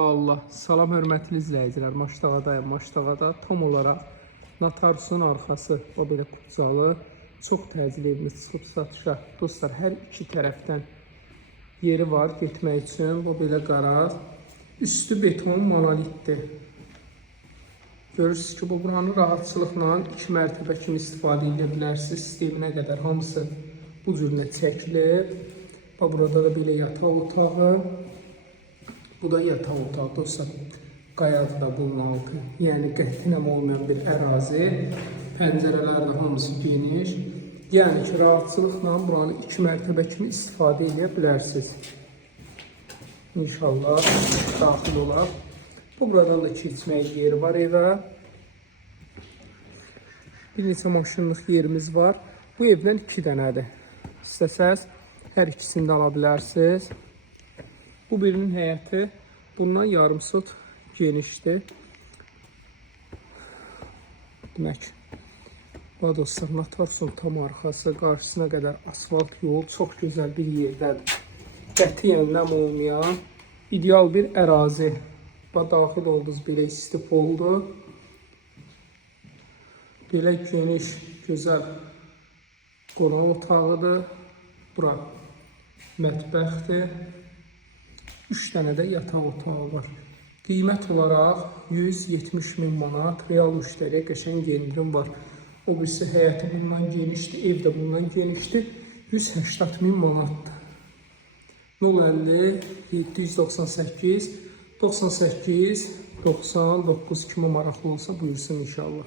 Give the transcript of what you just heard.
Allah, salam hörmətli izləyicilər. Maştağadayım. Maştağada tam olaraq Natarsun arxası, o belə Qubcalı, çox təcil evimiz çıxıb satışa. Dostlar, hər iki tərəfdən yeri var getmək üçün. Bu belə qaraj. Üstü beton monolitdir. Görürsünüz ki, bu buranı rahatçılıqla 2 mərtəbə kimi istifadə edə bilərsiniz. Sisteminə qədər hamısı bu cürlə çəkilir. Burada da belə yataq otağı. Bu da yataq otağı dostlar. Qayağı da bunun altı. Yəni qətinəm olmayan bir ərazi. Pəncərələr də hamısı geniş. Yəni ki, rahatçılıqla buranı 2 mərtəbə kimi istifadə edə bilərsiniz. İnşallah daxil olaq. Buradan da keçmək yeri var evə. Bir neçə maşınlıq yerimiz var. Bu evdən 2 dənədir. İstəsəz hər ikisini də ala bilərsiniz. Bu birinin həyəti bundan yarım sot genişdir. Demək, bu dostlar Natarsun tam arxası, qarşısına qədər asfalt yol, çox gözəl bir yerdədir. Qətiyyən nəm olmayan ideal bir ərazi. Daxil oldunuz, belə istif oldu. Belə geniş, gözəl qonaq otağıdır. Bura mətbəxdir. 3 dənə də yataq otağı var. Qiymət olaraq 170.000 manat, real müştəriyə qəşəng indirim var. O birisi həyəti bundan genişdir, ev də bundan genişdir. 180.000 manatdır. 050 798 98 99 kimi maraqlı olsa buyursun inşallah.